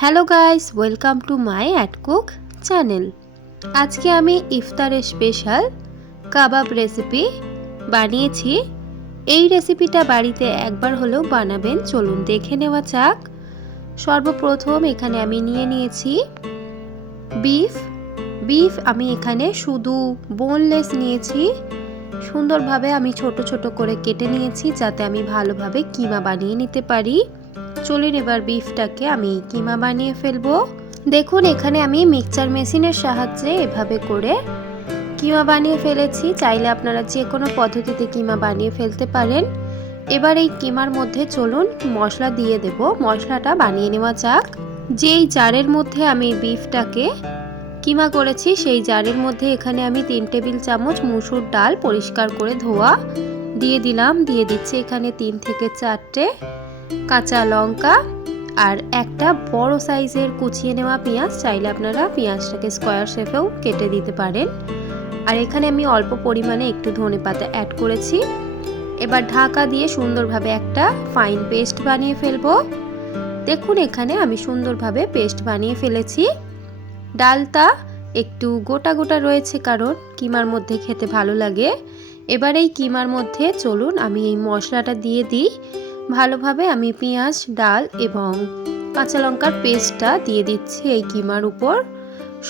Hello guys, welcome to my at cook channel. আজকে আমি ইফতারের স্পেশাল কাবাব রেসিপি বানিয়েছি। এই রেসিপিটা বাড়িতে একবার হলেও বানাবেন। চলুন দেখে নেওয়া যাক। সর্বপ্রথম এখানে আমি নিয়ে নিয়েছি বিফ। আমি এখানে শুধু বোনলেস নিয়েছি। সুন্দরভাবে আমি ছোট ছোট করে কেটে নিয়েছি যাতে আমি ভালোভাবে কিমা বানিয়ে নিতে পারি। চলুন এবার বিফটাকে আমি কিমা বানিয়ে ফেলবো। দেখুন এখানে আমি মিক্সচার মেশিনের সাহায্যে এভাবে করে কিমা বানিয়ে ফেলেছি। চাইলে আপনারা যে কোনো পদ্ধতিতে কিমা বানিয়ে ফেলতে পারেন। এবার এই কিমার মধ্যে চলুন মশলা দিয়ে দেব। মশলাটা বানিয়ে নেওয়া যাক। যেই জারের মধ্যে আমি বিফটাকে কিমা করেছি সেই জারের মধ্যে এখানে আমি 3 টেবিল চামচ মুসুর ডাল পরিষ্কার করে ধোয়া দিয়ে দিলাম। দিয়ে দিচ্ছি এখানে 3 থেকে 4টে কাঁচা লঙ্কা আর একটা বড় সাইজের কুচিয়ে নেওয়া পেঁয়াজ। চাইলে আপনারা পেঁয়াজটাকে স্কোয়ার শেপেও কেটে দিতে পারেন। আর এখানে আমি অল্প পরিমাণে একটু ধনেপাতা অ্যাড করেছি। এবার ঢাকা দিয়ে সুন্দরভাবে একটা ফাইন পেস্ট বানিয়ে ফেলবো। দেখুন এখানে আমি সুন্দরভাবে পেস্ট বানিয়ে ফেলেছি। ডালটা একটু গোটা গোটা রয়েছে কারণ কিমার মধ্যে খেতে ভালো লাগে। এবার এই কিমার মধ্যে চলুন আমি এই মশলাটা দিয়ে দিই। ভালোভাবে আমি পেঁয়াজ, ডাল এবং কাঁচা লঙ্কার পেস্টটা দিয়ে দিচ্ছি এই কিমার উপর।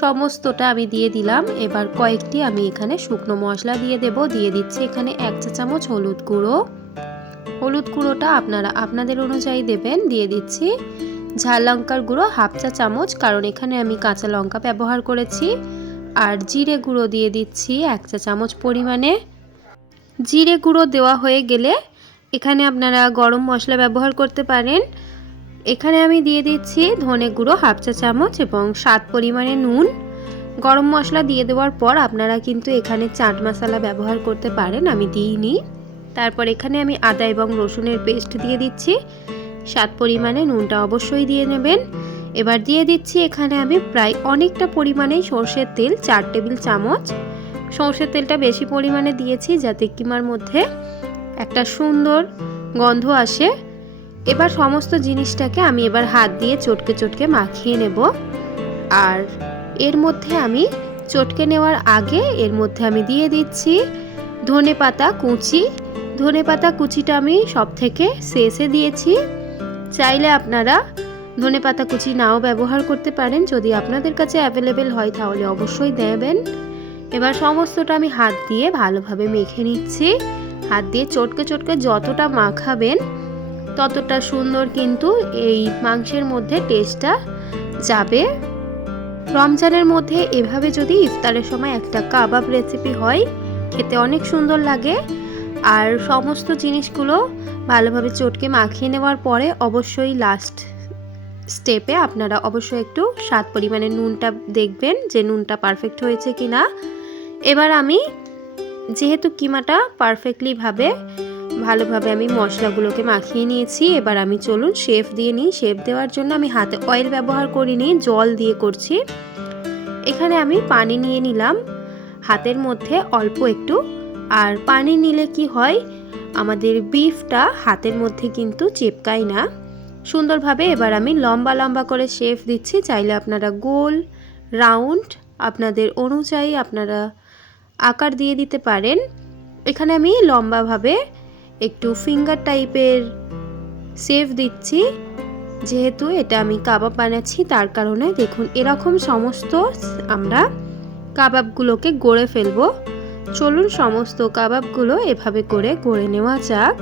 সমস্তটা আমি দিয়ে দিলাম। এবার কয়েকটি আমি এখানে শুকনো মশলা দিয়ে দেব। দিয়ে দিচ্ছি এখানে 1 চা চামচ হলুদ গুঁড়োটা আপনারা আপনাদের অনুযায়ী দেবেন। দিয়ে দিচ্ছি ঝাল লঙ্কার গুঁড়ো 1/2 চা চামচ কারণ এখানে আমি কাঁচা লঙ্কা ব্যবহার করেছি। আর জিরে গুঁড়ো দিয়ে দিচ্ছি 1 চা চামচ পরিমাণে। জিরে গুঁড়ো দেওয়া হয়ে গেলে এখানে আপনারা গরম মশলা ব্যবহার করতে পারেন। এখানে আমি দিয়ে দিচ্ছি ধনে গুঁড়ো 1/2 চা চামচ এবং স্বাদ পরিমাণে নুন। গরম মশলা দিয়ে দেওয়ার পর আপনারা কিন্তু এখানে চাট মশলা ব্যবহার করতে পারেন, আমি দিইনি। তারপর এখানে আমি আদা এবং রসুনের পেস্ট দিয়ে দিচ্ছি। স্বাদ পরিমাণে নুনটা অবশ্যই দিয়ে নেবেন। এবার দিয়ে দিচ্ছি এখানে আমি প্রায় অনেকটা পরিমাণে সর্ষের তেল, 4 টেবিল চামচ। সর্ষের তেলটা বেশি পরিমাণে দিয়েছি যাতে কিমার মধ্যে একটা সুন্দর গন্ধ আসে। এবার সমস্ত জিনিসটাকে আমি এবার হাত দিয়ে চটকে চটকে মাখিয়ে নেব। আর এর মধ্যে আমি চটকে নেওয়ার আগে এর মধ্যে আমি দিয়ে দিচ্ছি ধনেপাতা কুচিটা আমি সব থেকে শেষে দিয়েছি। চাইলে আপনারা ধনেপাতা কুচি নাও ব্যবহার করতে পারেন। যদি আপনাদের কাছে অ্যাভেলেবেল হয় তাহলে অবশ্যই দেবেন। এবার সমস্তটা আমি হাত দিয়ে ভালোভাবে মেখে নিচ্ছি। হাত দিয়ে চটকে চটকে যতটা মাখাবেন ততটা সুন্দর কিন্তু এই মাংসের মধ্যে টেস্টটা যাবে। রমজানের মধ্যে এভাবে যদি ইফতারের সময় একটা কাবাব রেসিপি হয় খেতে অনেক সুন্দর লাগে। আর সমস্ত জিনিসগুলো ভালোভাবে চটকে মাখিয়ে নেওয়ার পরে অবশ্যই লাস্ট স্টেপে আপনারা অবশ্যই একটু স্বাদ পরিমাণে নুনটা দেখবেন যে নুনটা পারফেক্ট হয়েছে কিনা। এবার আমি যেহেতু কিমাটা ভালোভাবে আমি মশলাগুলোকে মাখিয়ে নিয়েছি, এবার আমি চলুন শেফ দিয়ে নিই। শেফ দেওয়ার জন্য আমি হাতে অয়েল ব্যবহার করিনি, জল দিয়ে করছি। এখানে আমি পানি নিয়ে নিলাম হাতের মধ্যে অল্প একটু। আর পানি নিলে কি হয়, আমাদের বিফটা হাতের মধ্যে কিন্তু চিপকায় না সুন্দরভাবে। এবার আমি লম্বা লম্বা করে শেফ দিচ্ছি। চাইলে আপনারা গোল, রাউন্ড আপনাদের অনুযায়ী আপনারা আকার দিয়ে দিতে পারেন। এখানে আমি লম্বাভাবে একটু ফিঙ্গার টাইপের শেফ দিচ্ছি। যেহেতু এটা আমি কাবাব বানাচ্ছি তার কারণে দেখুন এরকম সমস্ত আমরা কাবাবগুলোকে গড়ে ফেলবো। চলুন সমস্ত কাবাবগুলো এভাবে করে গড়ে নেওয়া যাক।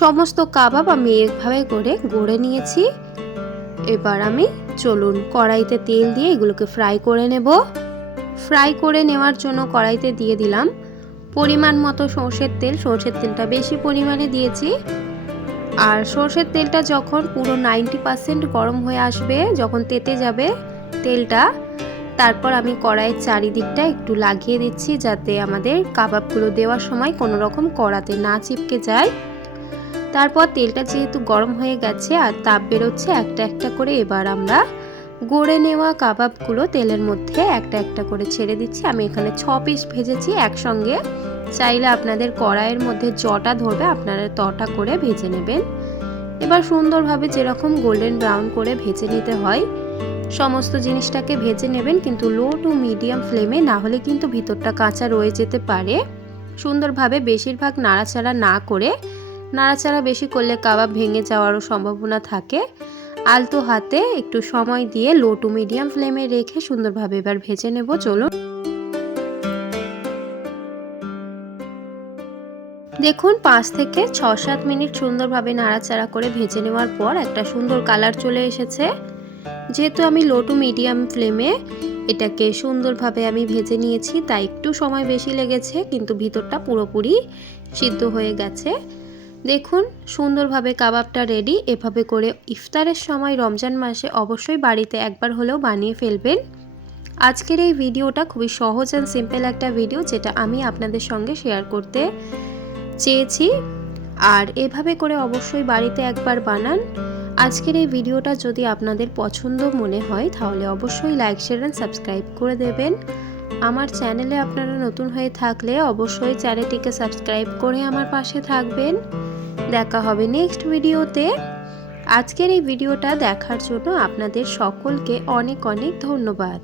সমস্ত কাবাব আমি এভাবে করে গড়ে নিয়েছি। এবার আমি চলুন কড়াইতে তেল দিয়ে এগুলোকে ফ্রাই করে নেব। ফ্রাই করে নেওয়ার জন্য কড়াইতে দিয়ে দিলাম পরিমাণ মতো সর্ষের তেলটা বেশি পরিমাণে দিয়েছি। আর সর্ষের তেলটা যখন পুরো 90% গরম হয়ে আসবে, যখন তেতে যাবে তেলটা, তারপর আমি কড়াইয়ের চারিদিকটা একটু লাগিয়ে দিচ্ছি যাতে আমাদের কাবাবগুলো দেওয়ার সময় কোনো রকম কড়াতে না চিপকে যায়। তারপর তেলটা যেহেতু গরম হয়ে গেছে আর তাপ বেরোচ্ছে একটা একটা করে, এবার আমরা গড়ে নেওয়া কাবাবগুলো তেলের মধ্যে একটা একটা করে ছেড়ে দিচ্ছি। আমি এখানে 6 পিস ভেজেছি একসঙ্গে। চাইলে আপনাদের কড়াইয়ের মধ্যে যটা ধরবে আপনারা তটা করে ভেজে নেবেন। এবার সুন্দরভাবে যেরকম গোল্ডেন ব্রাউন করে ভেজে নিতে হয় সমস্ত জিনিসটাকে ভেজে নেবেন, কিন্তু লো টু মিডিয়াম ফ্লেমে, না হলে কিন্তু ভিতরটা কাঁচা রয়ে যেতে পারে। সুন্দরভাবে বেশিরভাগ নাড়াচাড়া না করে, নাড়াচাড়া বেশি করলে কাবাব ভেঙে যাওয়ারও সম্ভাবনা থাকে। আলতো হাতে একটু সময় দিয়ে লো টু মিডিয়াম ফ্লেমে রেখে সুন্দরভাবে এবার ভেজে নেব। চলুন দেখুন 5 থেকে 6-7 মিনিট সুন্দরভাবে নাড়াচাড়া করে ভেজে নেওয়ার পর একটা সুন্দর কালার চলে এসেছে। যেহেতু আমি লো টু মিডিয়াম ফ্লেমে এটাকে সুন্দরভাবে আমি ভেজে নিয়েছি, তাই একটু সময় বেশি লেগেছে, কিন্তু ভিতরটা পুরোপুরি সিদ্ধ হয়ে গেছে। দেখুন সুন্দরভাবে কাবাবটা রেডি। এভাবে করে ইফতারের সময় রমজান মাসে অবশ্যই বাড়িতে একবার হলেও বানিয়ে ফেলবেন। আজকের এই ভিডিওটা খুবই সহজ অ্যান্ড সিম্পল একটা ভিডিও, যেটা আমি আপনাদের সঙ্গে শেয়ার করতে চেয়েছি। আর এভাবে করে অবশ্যই বাড়িতে একবার বানান। আজকের এই ভিডিওটা যদি আপনাদের পছন্দ মনে হয় তাহলে অবশ্যই লাইক, শেয়ার অ্যান্ড সাবস্ক্রাইব করে দেবেন। আমার চ্যানেলে আপনারা নতুন হয়ে থাকলে অবশ্যই চ্যানেলটিকে সাবস্ক্রাইব করে আমার পাশে থাকবেন। দেখা হবে নেক্সট ভিডিওতে। আজকের এই ভিডিওটা দেখার জন্য আপনাদের সকলকে অনেক অনেক ধন্যবাদ।